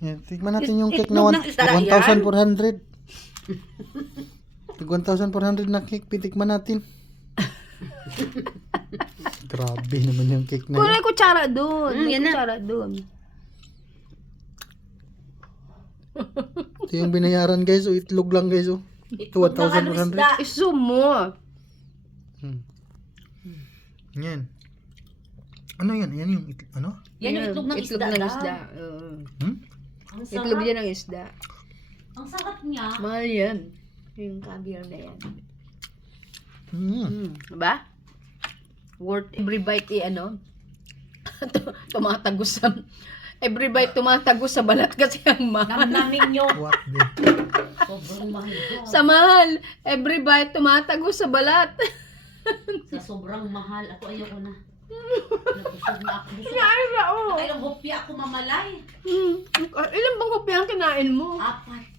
Yan, tignan natin yung cake na Itlog ng isda yan? 1,400. Tig 1,400 na cake, pitikman natin. Grabe naman yung cake na Kunin yan. kutsara doon. May yan na. kutsara doon. Ito yung binayaran guys, o itlog lang guys, o. Itlog ng ano 1,400. isda. Iso mo. Yan. Ano yan? Yan yung ano? Yan yung itlog ng isda. ng daw. isda. Oo. Hmm? Ang Itlog sarap. yan ng isda. Ang sarap niya. Mahal yan. Yung caviar na yan. Diba? Worth every bite ano? Tumatagos sa every bite tumatagos sa balat kasi ang mahal. Namnamin nyo. What the? Sobrang mahal ko. Sa mahal, every bite tumatagos sa balat. Sa sobrang mahal. Ako ayoko na. Nabusog na ako. Busog. Ay, oo. Kailang hopya ako mamalay. Ilan bang kopi ang kinain mo? 4.